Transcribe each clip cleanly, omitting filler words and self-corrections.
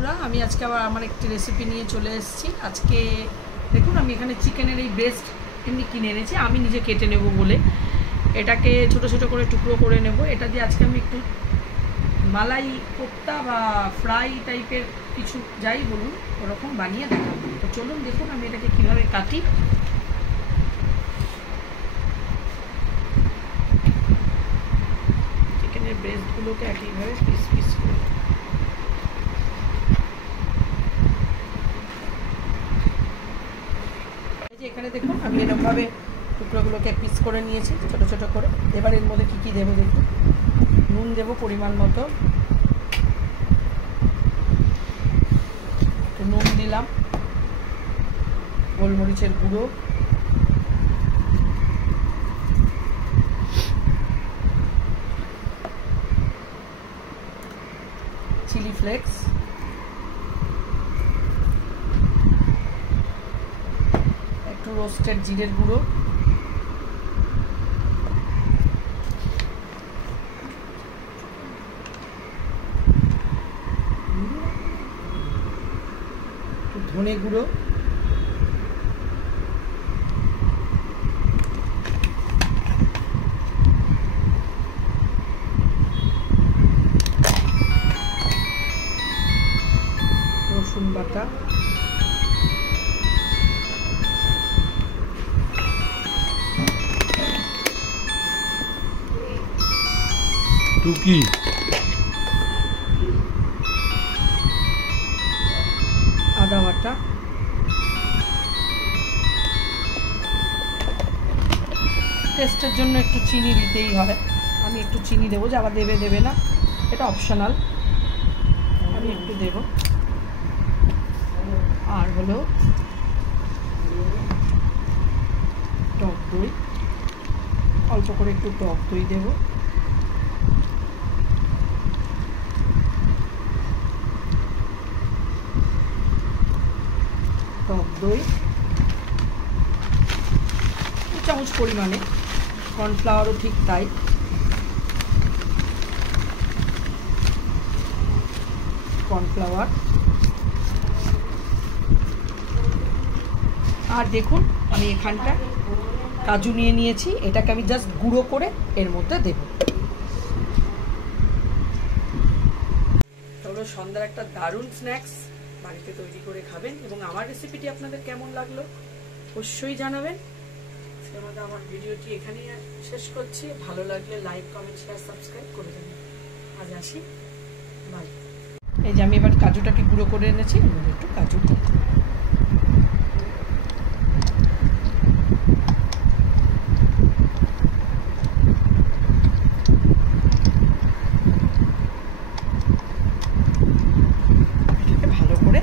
বন্ধুরা, আমি আজকে আবার আমার একটি রেসিপি নিয়ে চলে এসেছি। আজকে দেখুন, আমি এখানে চিকেনের এই ব্রেস্ট এমনি কিনে এনেছি, আমি নিজে কেটে নেব বলে। এটাকে ছোট ছোট করে টুকরো করে নেব। এটা দিয়ে আজকে আমি একটু মালাই কোপ্তা বা ফ্রাই টাইপের কিছু যাই বলুন ওরকম বানিয়ে দেখাবো। তো চলুন দেখুন আমি এটাকে কীভাবে কাটি। চিকেনের ব্রেস্টগুলোকে একইভাবে পিস পিস করে এখানে দেখুন আমি এরকমভাবে টুকরোগুলোকে পিস করে নিয়েছি ছোট ছোট করে। এবার এর মধ্যে কী কী দেবো দেখুন। নুন দেবো পরিমাণ মতো, নুন দিলাম, গোলমরিচের গুঁড়ো, চিলি ফ্লেক্স, একটু রোস্টেড জিরের গুঁড়ো, ধনে গুঁড়ো, রসুন বাটা, টুকি, আদা বাটা, টেস্টের জন্য একটু চিনি দিতেই হয়। আমি একটু চিনি দেবো, যে আবার দেবে না, এটা অপশনাল, আমি একটু দেব। আর হলো টক দই, অল্প করে একটু টক দই দেব। টক দই 2 চামচ পরিমাণে, কর্নফ্লাওয়ারও ঠিক তাই। কর্নফ্লাওয়ার। আর দেখুন আমি এখানটা কাজু নিয়ে নিয়েছি, এটাকে আমি জাস্ট গুঁড়ো করে এর মধ্যে দেব। তাহলে সন্ধ্যার একটা দারুণ স্ন্যাক্স বাড়িতে তৈরি করে খাবেন। এবং আমার রেসিপিটি আপনাদের কেমন লাগলো অবশ্যই জানাবেন। আমার ভিডিওটি এখানেই শেষ করছি। ভালো লাগলে লাইক, কমেন্ট, শেয়ার, সাবস্ক্রাইব করে দেবেন। আজ আসি, বাই। এই যে আমি এবার কাজুটাকে গুঁড়ো করে এনেছি, একটু কাজু ভালো করে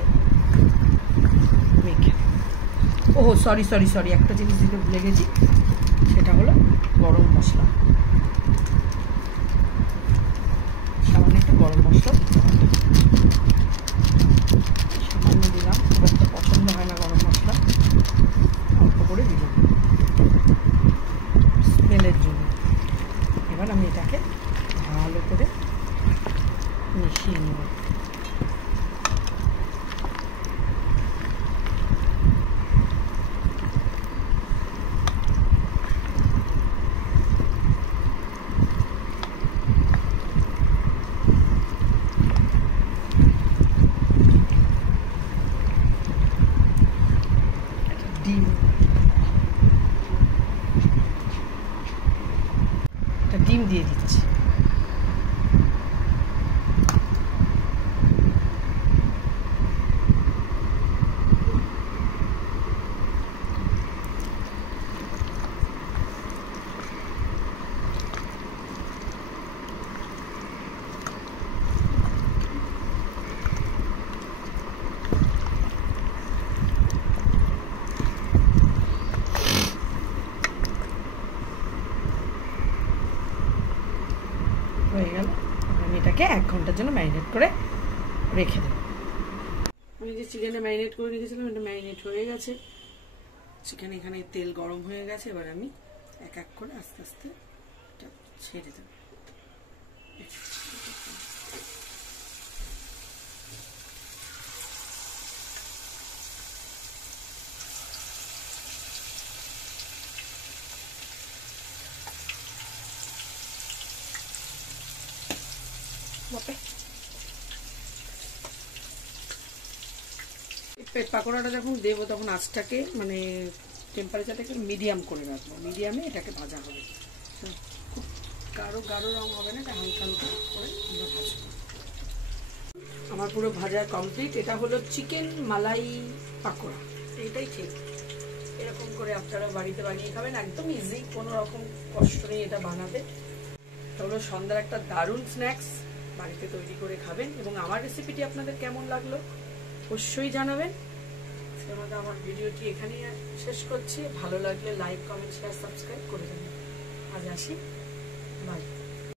মেখে। ওহ সরি একটা জিনিস দিতে ভুলে গেছি, সেটা হলো গরম মশলা। সামান্য একটু গরম মশলা দিতে হবে, সামান্য দিলাম, খুব একটা পছন্দ হয় না গরম মশলা, অল্প করে দিলাম স্মেলের জন্য। এবার আমি এটাকে ভালো করে মিশিয়ে নেব। ডিম দিয়ে দিচ্ছি। হয়ে গেল। আমি এটাকে 1 ঘন্টার জন্য ম্যারিনেট করে রেখে দেব। আমি যে চিকেনে ম্যারিনেট করে রেখেছিলাম, এটা ম্যারিনেট হয়ে গেছে। চিকেন এখানে তেল গরম হয়ে গেছে। এবার আমি এক এক করে আস্তে আস্তে এটা ছেড়ে দেব। বাপে। পাকোড়াটা যখন দেবো তখন আঁচটাকে মানে টেম্পারেচারটাকে মিডিয়াম করে রাখবো, মিডিয়ামে এটাকে ভাজা হবে, খুব গাঢ় গাঢ় রং হবে না, এটা হালকা হালকা করে আমরা ভাজবো। আমার পুরো ভাজা কমপ্লিট। এটা হলো চিকেন মালাই পাকোড়া, এইটাই ঠিক। এরকম করে আপনারা বাড়িতে বানিয়ে খাবেন, একদম ইজি, কোনো রকম কষ্ট নেই এটা বানাতে। এটা হলো সন্ধ্যার একটা দারুণ স্ন্যাক্স, বাড়িতে তৈরি করে খাবেন। এবং আমার রেসিপিটি আপনাদের কেমন লাগলো অবশ্যই জানাবেন। আমার ভিডিওটি এখানেই শেষ করছি। ভালো লাগলে লাইক, কমেন্ট, শেয়ার, সাবস্ক্রাইব করে দেবেন। আজ আসি, বাই।